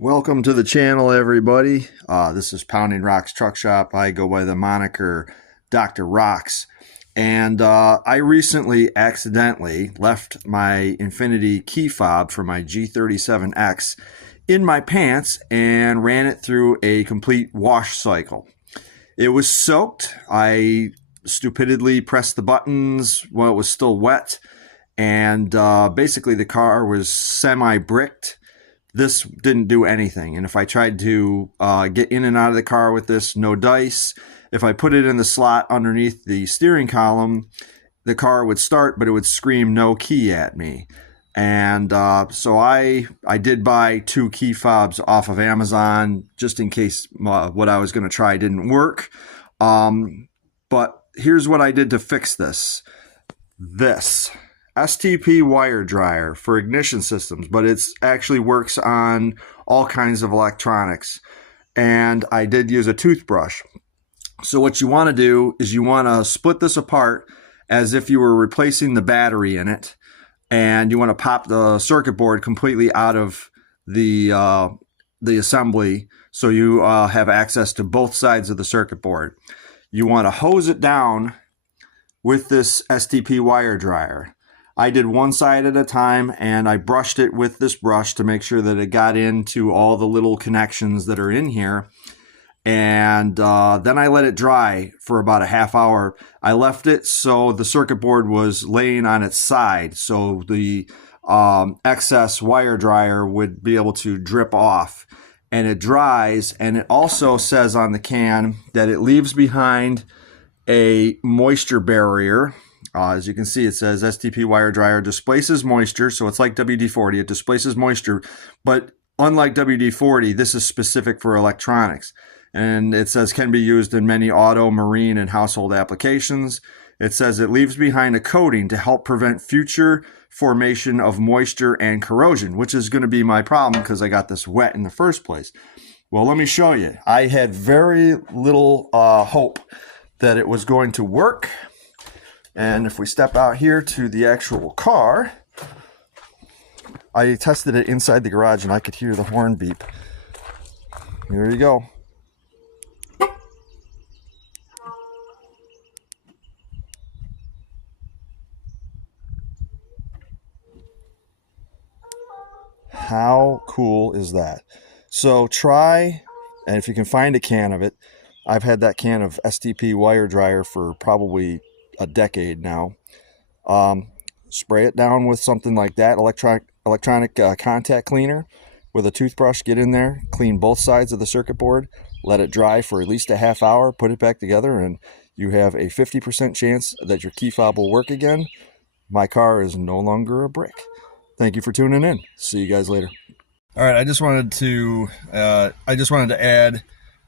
Welcome to the channel, everybody. This is Pounding Rocks Truck Shop. I go by the moniker Dr. Rocks. And I recently accidentally left my Infiniti key fob for my G37X in my pants and ran it through a complete wash cycle. It was soaked. I stupidly pressed the buttons while it was still wet. And basically the car was semi-bricked. This didn't do anything. And if I tried to get in and out of the car with this, no dice. If I put it in the slot underneath the steering column, the car would start, but it would scream no key at me. And so I did buy 2 key fobs off of Amazon just in case what I was going to try didn't work. But here's what I did to fix this. This STP wire dryer for ignition systems, but it actually works on all kinds of electronics. And I did use a toothbrush. So what you want to do is you want to split this apart as if you were replacing the battery in it, and you want to pop the circuit board completely out of the assembly so you have access to both sides of the circuit board. You want to hose it down with this STP wire dryer. I did one side at a time, and I brushed it with this brush to make sure that it got into all the little connections that are in here. And then I let it dry for about a half hour. I left it so the circuit board was laying on its side, so the excess wire dryer would be able to drip off. And it dries, and it also says on the can that it leaves behind a moisture barrier. As you can see, it says STP wire dryer displaces moisture, so it's like WD-40. It displaces moisture, but unlike WD-40, this is specific for electronics. And it says can be used in many auto, marine, and household applications. It says it leaves behind a coating to help prevent future formation of moisture and corrosion, which is going to be my problem because I got this wet in the first place. Well, let me show you. I had very little hope that it was going to work. And if we step out here to the actual car, I tested it inside the garage and I could hear the horn beep. Here you go. How cool is that? So try, and if you can find a can of it, I've had that can of STP wire dryer for probably a decade now. Spray it down with something like that, electronic contact cleaner with a toothbrush. Get in there, clean both sides of the circuit board, let it dry for at least a half hour, put it back together, and you have a 50% chance that your key fob will work again. My car is no longer a brick. Thank you for tuning in. See you guys later. All right, I just wanted to add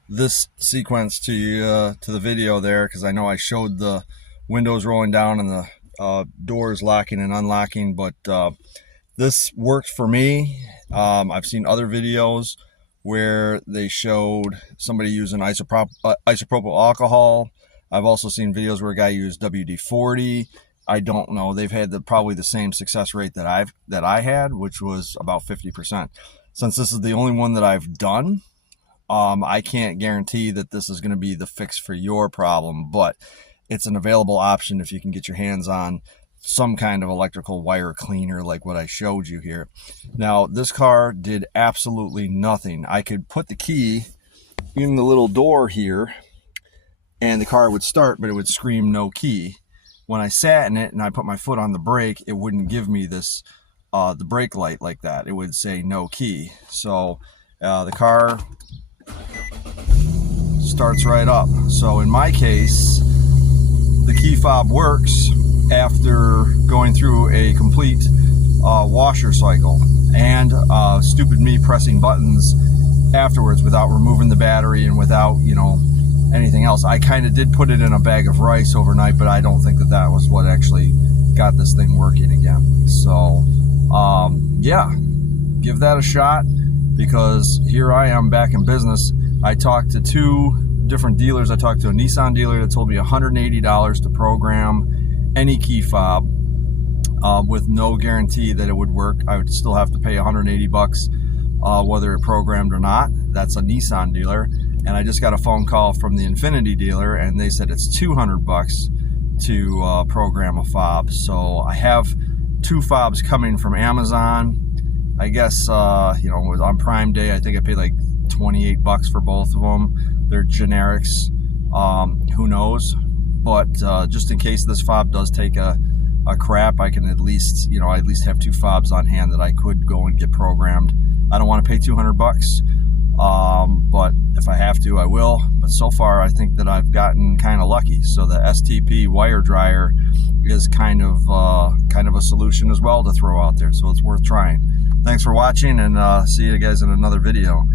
this sequence to you to the video there, because I know I showed the windows rolling down and the doors locking and unlocking, but this worked for me. I've seen other videos where they showed somebody using isopropyl alcohol. I've also seen videos where a guy used WD-40. I don't know. They've had probably the same success rate that I had, which was about 50%. Since this is the only one that I've done, I can't guarantee that this is going to be the fix for your problem, but it's an available option if you can get your hands on some kind of electrical wire cleaner like what I showed you here. Now, this car did absolutely nothing. I could put the key in the little door here and the car would start, but it would scream no key. When I sat in it and I put my foot on the brake, it wouldn't give me this, the brake light like that. It would say no key. So the car starts right up. So in my case, the key fob works after going through a complete washer cycle, and stupid me pressing buttons afterwards without removing the battery and without, anything else. I kind of did put it in a bag of rice overnight, but I don't think that was what actually got this thing working again. So yeah, give that a shot, because here I am back in business. I talked to 2 different dealers. I talked to a Nissan dealer that told me $180 to program any key fob with no guarantee that it would work. I would still have to pay 180 bucks whether it programmed or not. That's a Nissan dealer. And I just got a phone call from the Infiniti dealer, and they said it's $200 to program a fob. So I have 2 fobs coming from Amazon. I guess, you know, on Prime Day, I think I paid like $28 for both of them. They're generics. Who knows? But just in case this fob does take a crap, I can at least, you know, I at least have 2 fobs on hand that I could go and get programmed. I don't want to pay $200, but if I have to, I will. But so far, I think that I've gotten kind of lucky. So the STP wire dryer is kind of a solution as well to throw out there. So it's worth trying. Thanks for watching, and see you guys in another video.